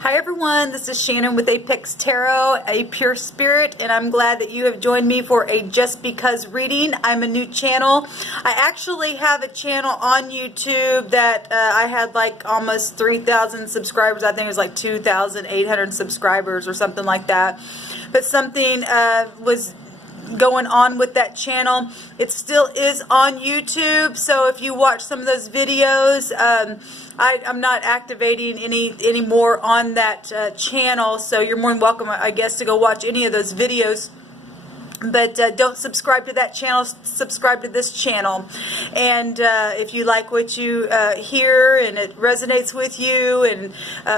Hi everyone, this is Shannon with Apex Tarot, a pure spirit, and I'm glad that you have joined me for a Just Because reading. I'm a new channel. I actually have a channel on YouTube that I had like almost 3,000 subscribers. I think it was like 2,800 subscribers or something like that. But something was going on with that channel. It still is on YouTube, so if you watch some of those videos, I'm not activating any more on that channel, so you're more than welcome, I guess, to go watch any of those videos. But don't subscribe to that channel, subscribe to this channel. And if you like what you hear and it resonates with you, and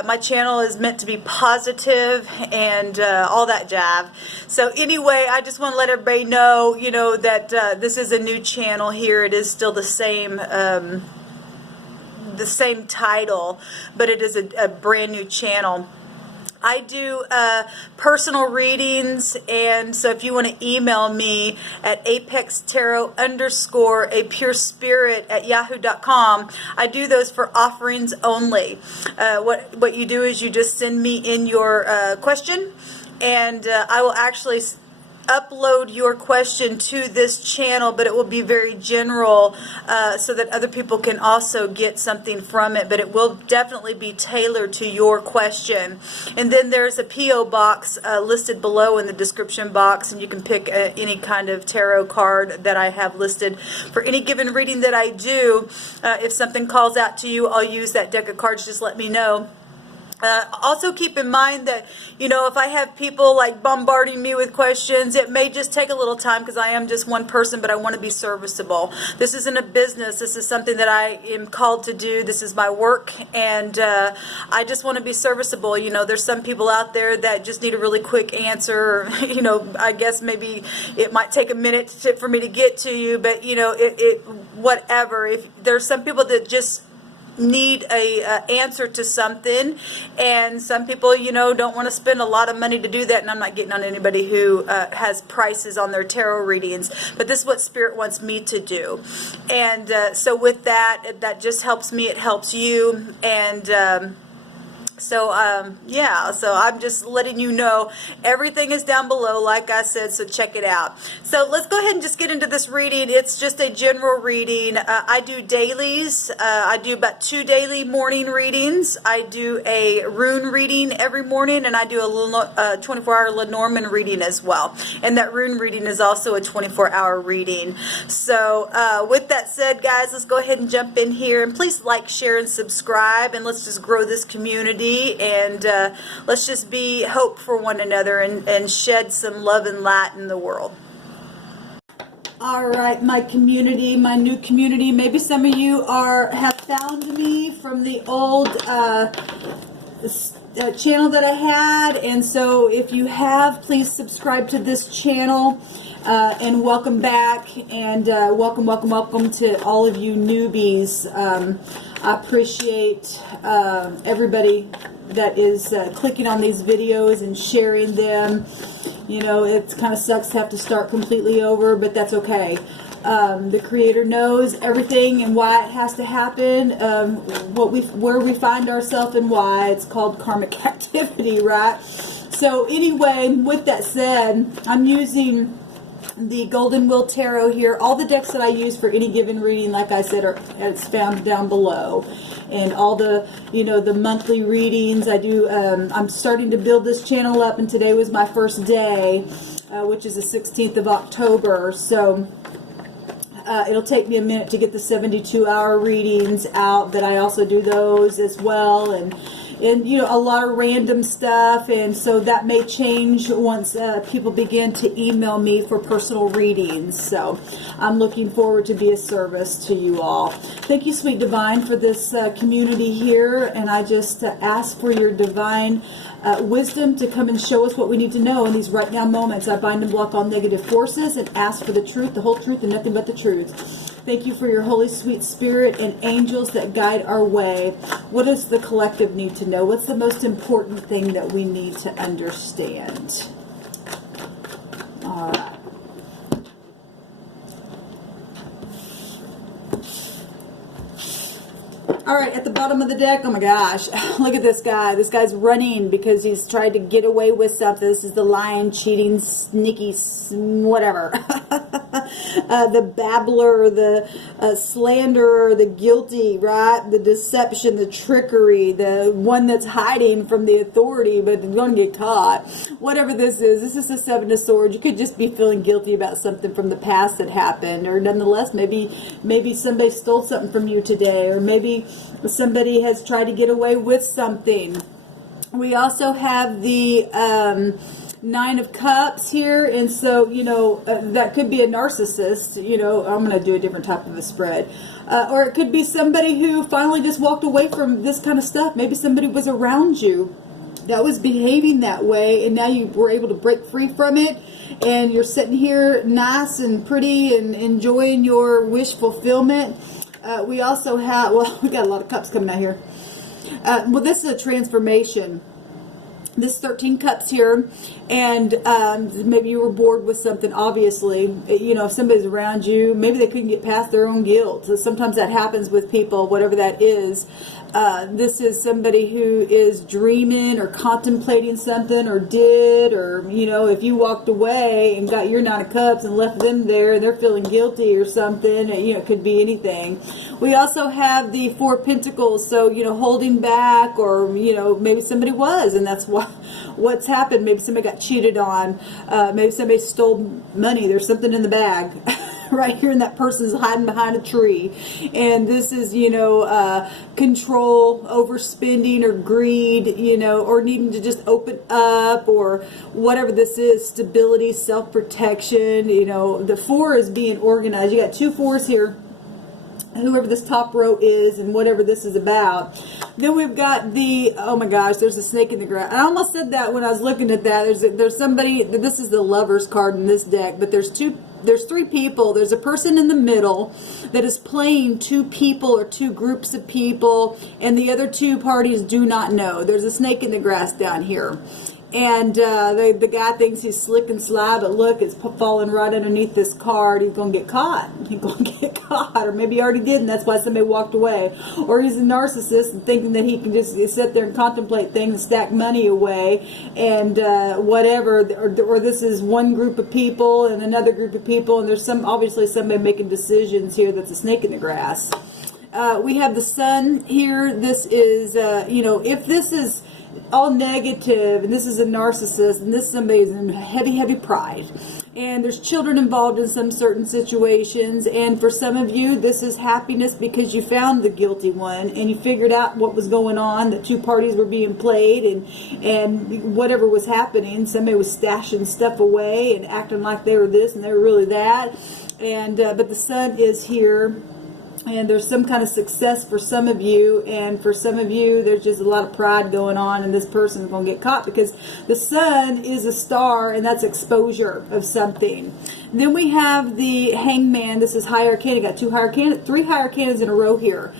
my channel is meant to be positive and all that jive. So anyway, I just want to let everybody know, that this is a new channel here. It is still the same title, but it is a brand new channel. I do personal readings, and so if you want to email me at apextarot_a purespirit@yahoo.com, I do those for offerings only. What you do is you just send me in your question, and I will actually upload your question to this channel, but it will be very general so that other people can also get something from it, but it will definitely be tailored to your question. And then there's a P.O. box listed below in the description box, and you can pick any kind of tarot card that I have listed for any given reading that I do. If something calls out to you, I'll use that deck of cards. Just let me know. Also keep in mind that, if I have people like bombarding me with questions, it may just take a little time because I am just one person, but I want to be serviceable. This isn't a business. This is something that I am called to do. This is my work, and I just want to be serviceable. There's some people out there that just need a really quick answer. I guess maybe it might take a minute for me to get to you, but, whatever. If there's some people that just need a answer to something, and some people don't want to spend a lot of money to do that, and I'm not getting on anybody who has prices on their tarot readings, but this is what Spirit wants me to do. And so with that just helps me, it helps you, and so I'm just letting you know everything is down below, like I said, so check it out. So let's go ahead and just get into this reading. It's just a general reading. I do dailies. I do about 2 daily morning readings. I do a rune reading every morning, and I do a 24-hour Lenormand reading as well. And that rune reading is also a 24-hour reading. So with that said, guys, let's go ahead and jump in here. And please like, share, and subscribe, and let's just grow this community. And let's just be hope for one another and shed some love and light in the world. All right, my community, my new community. Maybe some of you have found me from the old channel that I had, and so if you have, please subscribe to this channel. And welcome back, and welcome to all of you newbies. I appreciate everybody that is clicking on these videos and sharing them. It kind of sucks to have to start completely over, but that's okay. The Creator knows everything and why it has to happen, where we find ourselves and why. It's called karmic activity, right? So anyway, with that said, I'm using the Golden Wheel Tarot here. All the decks that I use for any given reading, like I said, it's found down below. And all the, the monthly readings I do. I'm starting to build this channel up, and today was my first day, which is the 16th of October. So it'll take me a minute to get the 72-hour readings out, but I also do those as well, and a lot of random stuff, and so that may change once people begin to email me for personal readings. So I'm looking forward to be a service to you all. Thank you, Sweet Divine, for this community here, and I just ask for your divine wisdom to come and show us what we need to know in these right now moments. I bind and block all negative forces and ask for the truth, the whole truth, and nothing but the truth. Thank you for your Holy Sweet Spirit and angels that guide our way. What does the collective need to know? What's the most important thing that we need to understand? All right. All right, at the bottom of the deck, oh my gosh, look at this guy. This guy's running because he's tried to get away with something. This is the lion, cheating, sneaky, whatever. The babbler, the slanderer, the guilty, right? The deception, the trickery, the one that's hiding from the authority but going to get caught. Whatever this is the Seven of Swords. You could just be feeling guilty about something from the past that happened, or nonetheless, maybe somebody stole something from you today, or maybe somebody has tried to get away with something. We also have the Nine of Cups here, and so, that could be a narcissist. I'm going to do a different type of a spread. Or it could be somebody who finally just walked away from this kind of stuff. Maybe somebody was around you that was behaving that way, and now you were able to break free from it, and you're sitting here nice and pretty and enjoying your wish fulfillment. We also have, we got a lot of cups coming out here. This is a transformation. This 13 cups here, and maybe you were bored with something, obviously. If somebody's around you, maybe they couldn't get past their own guilt. So sometimes that happens with people, whatever that is. This is somebody who is dreaming or contemplating something, or if you walked away and got your Nine of Cups and left them there, and they're feeling guilty or something, it could be anything. We also have the Four of Pentacles, so, holding back, or, maybe somebody was, and that's what's happened. Maybe somebody got cheated on. Maybe somebody stole money. There's something in the bag. Right here, and that person's hiding behind a tree. And this is, control, overspending, or greed, or needing to just open up, or whatever this is, stability, self-protection. The Four is being organized. You got two fours here, whoever this top row is, and whatever this is about. Then we've got the, oh my gosh, there's a snake in the grass. I almost said that when I was looking at that. There's somebody, this is the Lovers card in this deck, but there's three people. There's a person in the middle that is playing two people or two groups of people, and the other two parties do not know. There's a snake in the grass down here. And the guy thinks he's slick and sly, but look, it's falling right underneath this card. He's going to get caught. He's going to get caught. Or maybe he already did, and that's why somebody walked away. Or he's a narcissist and thinking that he can just sit there and contemplate things and stack money away and whatever. Or this is one group of people and another group of people, and there's obviously somebody making decisions here that's a snake in the grass. We have the Sun here. This is, if this is all negative, and this is a narcissist, and this is somebody who's in heavy pride, and there's children involved in some certain situations, and for some of you, this is happiness because you found the guilty one, and you figured out what was going on, that two parties were being played, and whatever was happening, somebody was stashing stuff away and acting like they were this and they were really that, and but the Sun is here. And there's some kind of success for some of you, and for some of you, there's just a lot of pride going on, and this person's going to get caught because the Sun is a star, and that's exposure of something. Then we have the Hangman. This is High Arcana. Got three High Arcanas in a row here.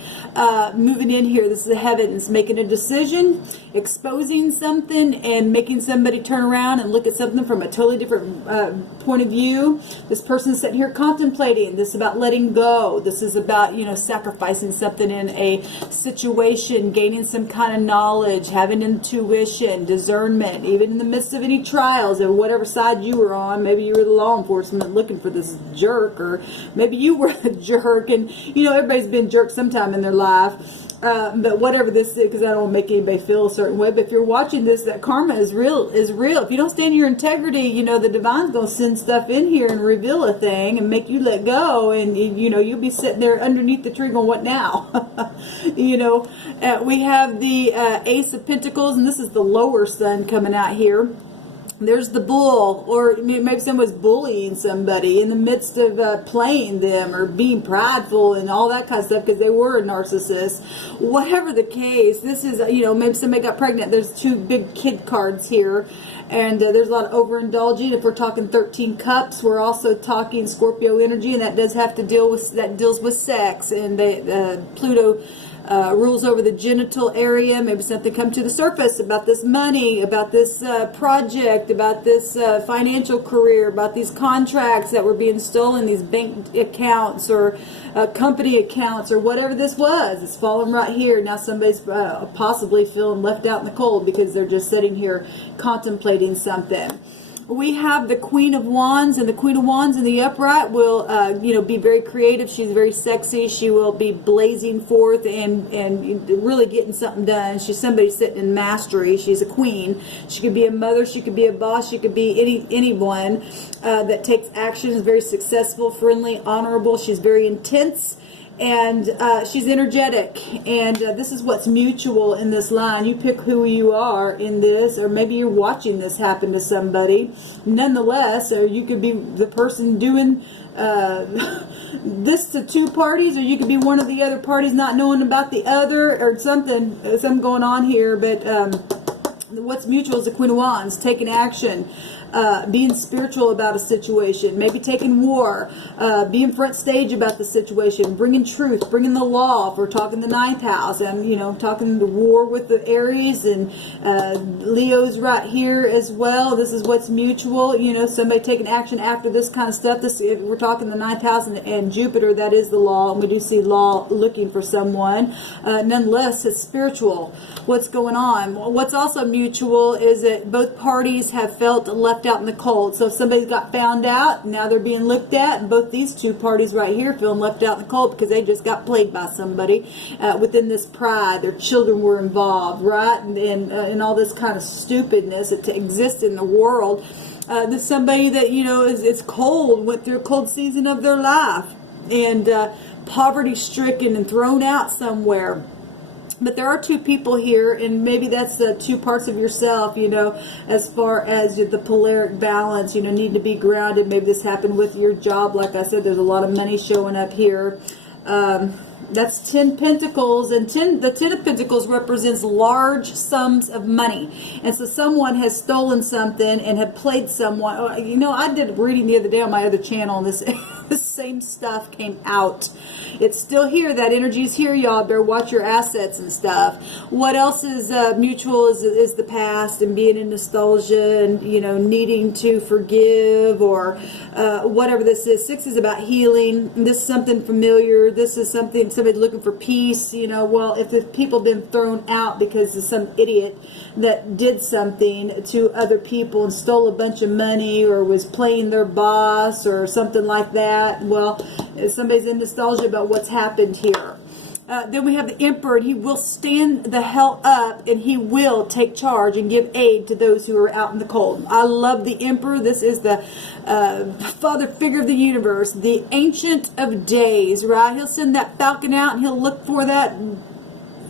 Moving in here, this is the Heavens, making a decision, exposing something, and making somebody turn around and look at something from a totally different point of view. This person's sitting here contemplating. This is about letting go. This is about, sacrificing something in a situation, gaining some kind of knowledge, having intuition, discernment, even in the midst of any trials of whatever side you were on. Maybe you were the law enforcement looking for this jerk, or maybe you were a jerk, and everybody's been jerked sometime in their life. But whatever this is, because I don't want to make anybody feel a certain way, but if you're watching this, that karma is real. If you don't stand in your integrity, the divine's going to send stuff in here and reveal a thing and make you let go, and you'll be sitting there underneath the tree going, what now? We have the Ace of Pentacles, and this is the lower Sun coming out here. There's the Bull, or maybe someone's bullying somebody in the midst of playing them, or being prideful and all that kind of stuff because they were a narcissist. Whatever the case, this is, maybe somebody got pregnant. There's two big kid cards here, and there's a lot of overindulging. If we're talking 13 cups, we're also talking Scorpio energy, and that does have to deals with sex, and Pluto rules over the genital area. Maybe something come to the surface about this money, about this project, about this financial career, about these contracts that were being stolen, these bank accounts or company accounts or whatever this was. It's falling right here. Now somebody's possibly feeling left out in the cold because they're just sitting here contemplating something. We have the Queen of Wands, and the Queen of Wands in the upright will, be very creative. She's very sexy. She will be blazing forth and really getting something done. She's somebody sitting in mastery. She's a queen. She could be a mother. She could be a boss. She could be anyone that takes action. Is very successful, friendly, honorable. She's very intense. And she's energetic, and this is what's mutual in this line. You pick who you are in this, or maybe you're watching this happen to somebody. Nonetheless, or you could be the person doing this to two parties, or you could be one of the other parties not knowing about the other, or something going on here. But what's mutual is the Queen of Wands, taking action. Being spiritual about a situation, maybe taking war, being front stage about the situation, bringing truth, bringing the law. If we're talking the ninth house, and talking the war with the Aries and Leo's right here as well. This is what's mutual. Somebody taking action after this kind of stuff. If we're talking the ninth house and Jupiter, that is the law, and we do see law looking for someone. Nonetheless, it's spiritual. What's going on? What's also mutual is that both parties have felt left out in the cold. So if somebody's got found out, now they're being looked at, and both these two parties right here feeling left out in the cold because they just got played by somebody within this pride. Their children were involved, right? And all this kind of stupidness that exists in the world. There's somebody that, is cold, went through a cold season of their life, and poverty stricken and thrown out somewhere. But there are two people here, and maybe that's the two parts of yourself, as far as the polaric balance, need to be grounded. Maybe this happened with your job. Like I said, there's a lot of money showing up here. That's 10 Pentacles, and the 10 of Pentacles represents large sums of money. And so someone has stolen something and have played someone. I did a reading the other day on my other channel, and this same stuff came out. It's still here. That energy is here, y'all. Better watch your assets and stuff. What else is mutual is the past and being in nostalgia and, needing to forgive or whatever this is. 6 is about healing. This is something familiar. This is somebody looking for peace. Well, if the people have been thrown out because of some idiot that did something to other people and stole a bunch of money or was playing their boss or something like that, well, somebody's in nostalgia about what's happened here. Then we have the Emperor, and he will stand the hell up, and he will take charge and give aid to those who are out in the cold. I love the Emperor. This is the father figure of the universe, the Ancient of Days, right? He'll send that falcon out, and he'll look for that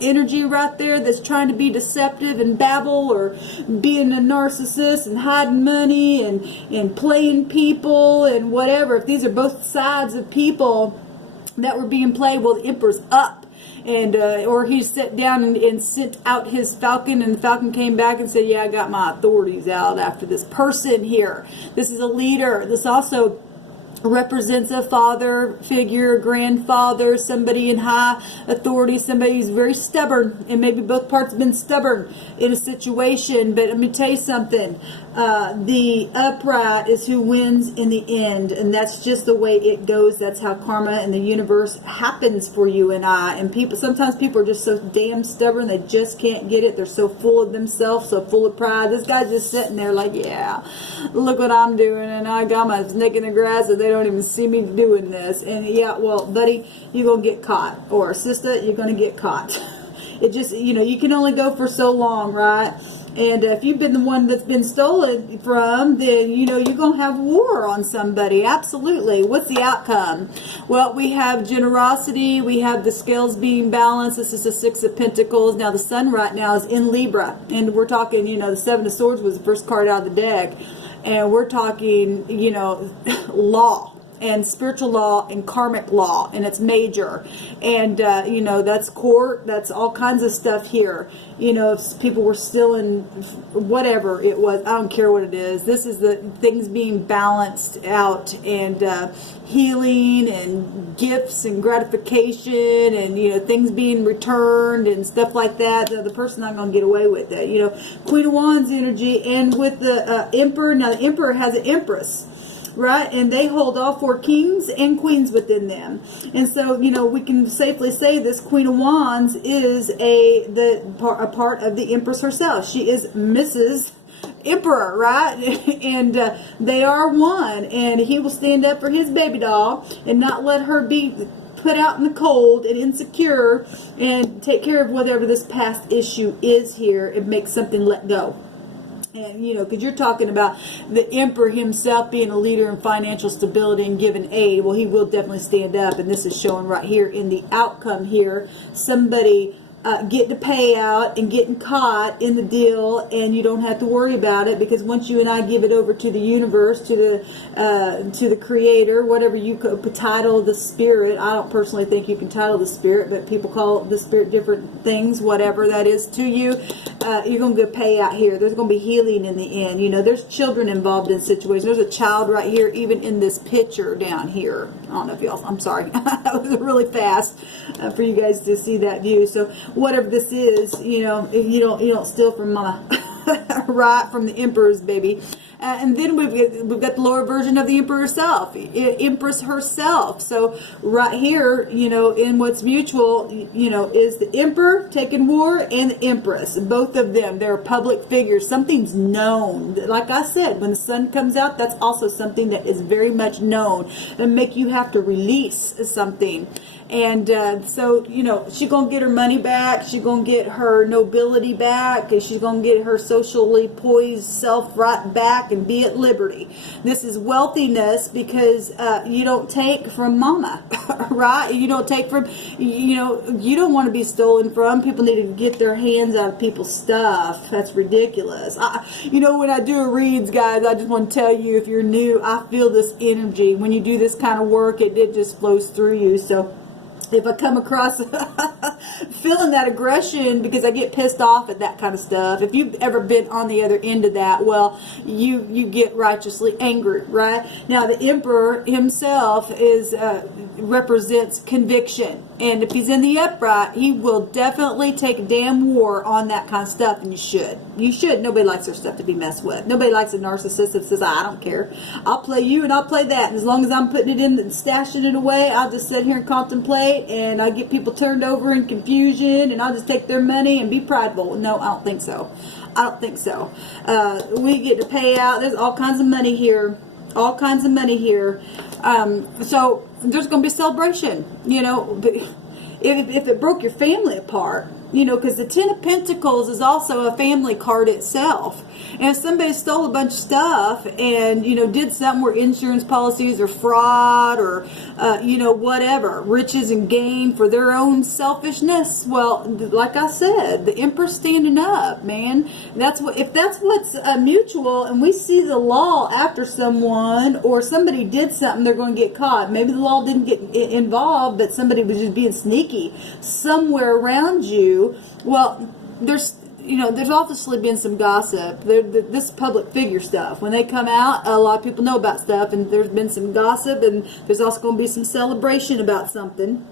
energy right there that's trying to be deceptive and babble or being a narcissist and hiding money and playing people and whatever. If these are both sides of people that were being played, well, the Emperor's up. And or he sat down and sent out his falcon, and the falcon came back and said, yeah, I got my authorities out after this person here. This is a leader. This also represents a father figure, a grandfather, somebody in high authority, somebody who's very stubborn, and maybe both parts have been stubborn in a situation. But let me tell you something, the upright is who wins in the end, and that's just the way it goes. That's how karma and the universe happens for you and I. And sometimes people are just so damn stubborn, they just can't get it. They're so full of themselves, so full of pride. This guy's just sitting there like, yeah, look what I'm doing, and I got my snake in the grass, and they don't even see me doing this. And yeah, well, buddy, you're gonna get caught, or sister, you're gonna get caught. It just, you can only go for so long, right? And if you've been the one that's been stolen from, then, you're going to have war on somebody. Absolutely. What's the outcome? Well, we have generosity. We have the scales being balanced. This is the 6 of Pentacles. Now, the sun right now is in Libra. And we're talking, the 7 of Swords was the first card out of the deck. And we're talking, law. and spiritual law and karmic law, and it's major. And, you know, that's court, that's all kinds of stuff here. You know, if people were stealing whatever it was, I don't care what it is. This is the things being balanced out, and healing and gifts and gratification, and, you know, things being returned and stuff like that. The person's not going to get away with it. You know, Queen of Wands energy, and with the Emperor. Now, the Emperor has an Empress, right? And they hold all 4 kings and queens within them. And so, you know, we can safely say this Queen of Wands is a part of the Empress herself. She is Mrs. Emperor, right? And they are one, and he will stand up for his baby doll and not let her be put out in the cold and insecure, and take care of whatever this past issue is here and make something let go. And, you know, because you're talking about the Emperor himself being a leader in financial stability and giving aid. Well, he will definitely stand up. And this is showing right here in the outcome here. Somebody getting a payout and getting caught in the deal, and you don't have to worry about it, because once you and I give it over to the universe, to the Creator, whatever you could title the Spirit. I don't personally think you can title the Spirit, but people call the Spirit different things, whatever that is to you. You're going to get a payout here. There's going to be healing in the end. You know, there's children involved in situations. There's a child right here, even in this picture down here. I don't know if y'all, I'm sorry. That was really fast for you guys to see that view. So whatever this is, you know, you don't steal from Mama, right? From the Emperor's baby. And then we've got the lower version of the Emperor herself, Empress herself. So right here, you know, in what's mutual, you know, is the Emperor taking war and the Empress. Both of them, they're public figures. Something's known. Like I said, when the sun comes out, that's also something that is very much known and make you have to release something. And so, you know, she's going to get her money back. She's going to get her nobility back. And she's going to get her socially poised self right back and be at liberty. This is wealthiness, because you don't take from Mama, right? You don't take from, you know, you don't want to be stolen from. People need to get their hands out of people's stuff. That's ridiculous. You know, when I do reads, guys, I just want to tell you, if you're new, I feel this energy. When you do this kind of work, it just flows through you. So if I come across feeling that aggression, because I get pissed off at that kind of stuff, if you've ever been on the other end of that, well, you get righteously angry, right? Now, the Emperor himself represents conviction. And if he's in the upright, he will definitely take a damn war on that kind of stuff, and you should. You should. Nobody likes their stuff to be messed with. Nobody likes a narcissist that says, I don't care. I'll play you and I'll play that. And as long as I'm putting it in and stashing it away, I'll just sit here and contemplate, and I'll get people turned over in confusion, and I'll just take their money and be prideful. No, I don't think so. I don't think so. We get to pay out. There's all kinds of money here. All kinds of money here. So there's going to be a celebration, you know. If it broke your family apart, you know, because the Ten of Pentacles is also a family card itself. And if somebody stole a bunch of stuff and, you know, did something where insurance policies are fraud or, you know, whatever, riches and gain for their own selfishness, well, like I said, the Emperor's standing up, man. If that's what's mutual, and we see the law after someone, or somebody did something, they're going to get caught. Maybe the law didn't get involved, but somebody was just being sneaky somewhere around you. Well, there's obviously been some gossip. This public figure stuff, when they come out, a lot of people know about stuff, and there's been some gossip, and there's also going to be some celebration about something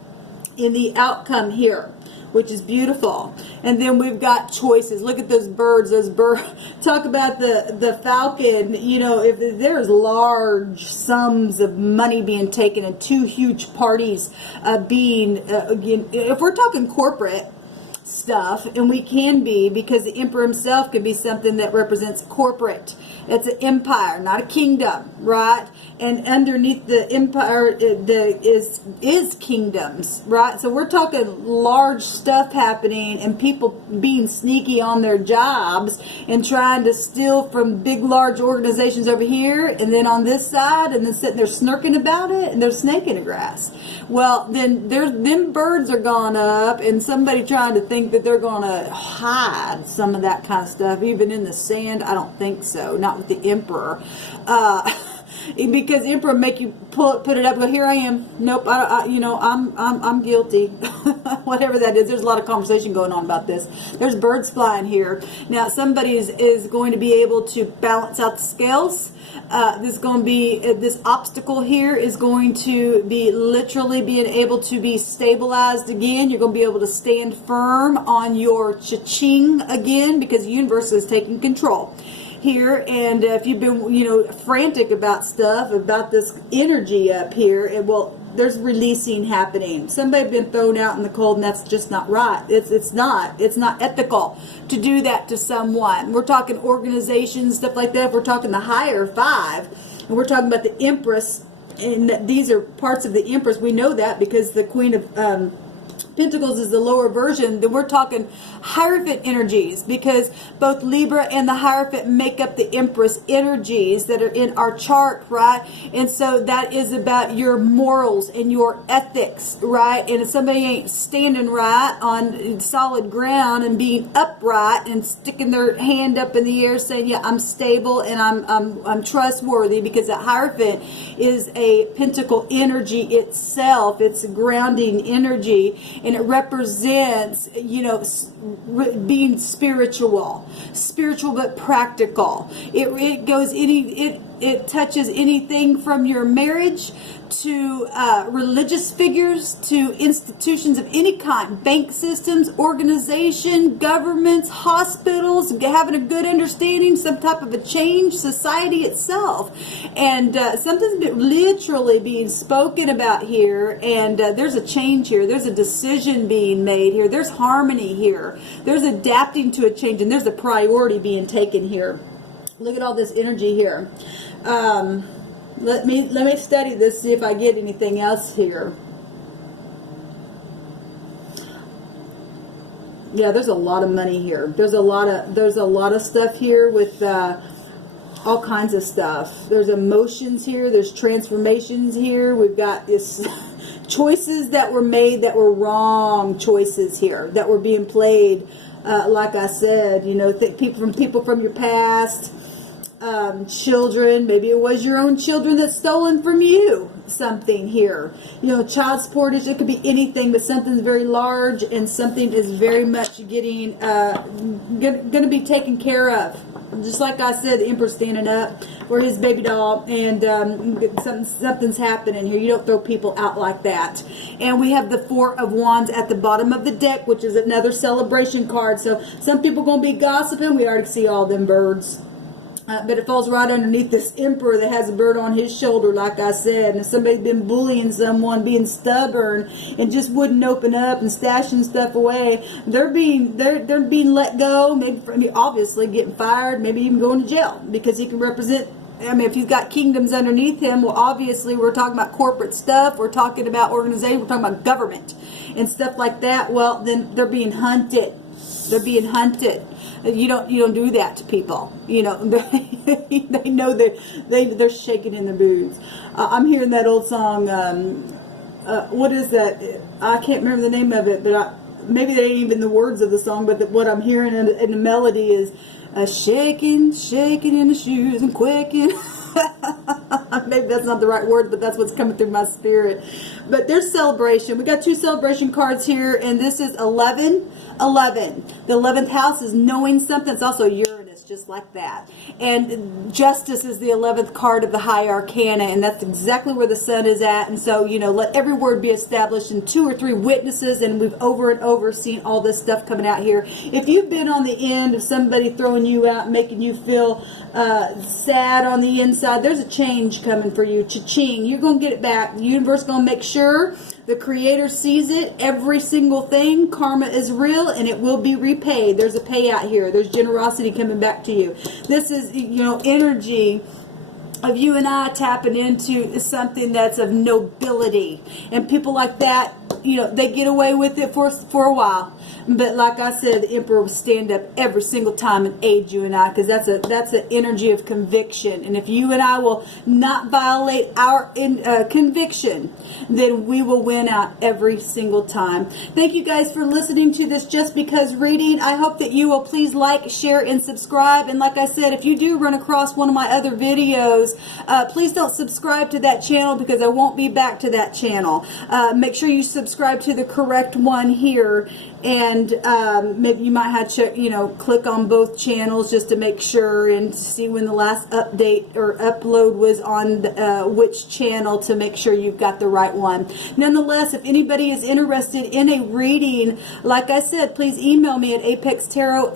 in the outcome here, which is beautiful. And then we've got choices. Look at those birds. Talk about the falcon. You know, if there's large sums of money being taken and 2 huge parties if we're talking corporate stuff, and we can be, because the Emperor himself can be something that represents corporate. It's an empire, not a kingdom, right? And underneath the empire is kingdoms, right? So we're talking large stuff happening, and people being sneaky on their jobs and trying to steal from big, large organizations over here, and then on this side, and then sitting there snirking about it, and there's snake in the grass. Well, then them birds are gone up, and somebody trying to think that they're going to hide some of that kind of stuff, even in the sand. I don't think so. Not with the Emperor. because Emperor make you put it up. Go, here I am. Nope. I'm guilty. Whatever that is. There's a lot of conversation going on about this. There's birds flying here. Now somebody is going to be able to balance out the scales. This is going to be this obstacle here is going to be literally being able to be stabilized again. You're going to be able to stand firm on your cha-ching again, because the universe is taking control here. And if you've been frantic about stuff, about this energy up here, there's releasing happening. Somebody's been thrown out in the cold, and that's just not right. It's not ethical to do that to someone. We're talking organizations, stuff like that. If we're talking the higher five, and we're talking about the Empress, and these are parts of the Empress. We know that because the Queen of Pentacles is the lower version. Then we're talking Hierophant energies, because both Libra and the Hierophant make up the Empress energies that are in our chart, right? And so that is about your morals and your ethics, right? And if somebody ain't standing right on solid ground and being upright and sticking their hand up in the air saying, yeah, I'm stable and I'm trustworthy, because that Hierophant is a Pentacle energy itself. It's a grounding energy, and it represents, being spiritual but practical. It goes it touches anything from your marriage to religious figures, to institutions of any kind, bank systems, organization, governments, hospitals, having a good understanding, some type of a change, society itself. And something's literally being spoken about here, and there's a change here. There's a decision being made here. There's harmony here. There's adapting to a change, and there's a priority being taken here. Look at all this energy here. Let me study this, see if I get anything else here. Yeah, there's a lot of money here. There's a lot of stuff here with all kinds of stuff. There's emotions here. There's transformations here. We've got this choices that were made that were wrong choices here that were being played. Like I said, people from your past. Children, maybe it was your own children that's stolen from you something here. Child support, it could be anything, but something's very large, and something is very much getting going to be taken care of. Just like I said, the Emperor's standing up for his baby doll, and something's happening here. You don't throw people out like that. And we have the Four of Wands at the bottom of the deck, which is another celebration card. So some people going to be gossiping. We already see all them birds. But it falls right underneath this Emperor that has a bird on his shoulder, like I said. And if somebody's been bullying someone, being stubborn, and just wouldn't open up and stashing stuff away, they're being let go. Maybe obviously getting fired, maybe even going to jail, because he can represent. If he's got kingdoms underneath him, well, obviously we're talking about corporate stuff. We're talking about organization. We're talking about government and stuff like that. Well, then they're being hunted. They're being hunted. You don't do that to people. They know they're shaking in their boots. I'm hearing that old song. What is that? I can't remember the name of it, but maybe that ain't even the words of the song. But what I'm hearing in the melody is shaking in the shoes and quaking. Maybe that's not the right word, but that's what's coming through my spirit. But there's celebration. We got two celebration cards here, and this is 11. The 11th house is knowing something. It's also Uranus, just like that. And Justice is the 11th card of the High Arcana, and that's exactly where the Sun is at. And so, let every word be established in 2 or 3 witnesses, and we've over and over seen all this stuff coming out here. If you've been on the end of somebody throwing you out, making you feel sad on the inside, there's a change coming for you. Cha-ching. You're going to get it back. The universe is going to make sure the Creator sees it, every single thing. Karma is real, and it will be repaid. There's a payout here. There's generosity coming back to you. This is, energy of you and I tapping into something that's of nobility. And people like that, they get away with it for a while. But like I said, the Emperor will stand up every single time and aid you and I, because that's an energy of conviction. And if you and I will not violate our conviction, then we will win out every single time. Thank you guys for listening to this Just Because reading. I hope that you will please like, share, and subscribe. And like I said, if you do run across one of my other videos videos. Please don't subscribe to that channel because I won't be back to that channel. Make sure you subscribe to the correct one here, and maybe you might have to, click on both channels just to make sure and see when the last update or upload was on which channel to make sure you've got the right one. Nonetheless, if anybody is interested in a reading, like I said, please email me at apextarot_a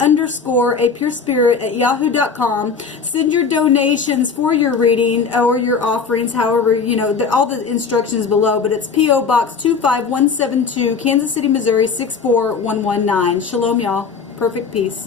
purespirit@yahoo.com. Send your donations for your reading or your offerings, however, all the instructions below, but it's P.O. Box 25172, Kansas City, Missouri 64119. Shalom, y'all. Perfect peace.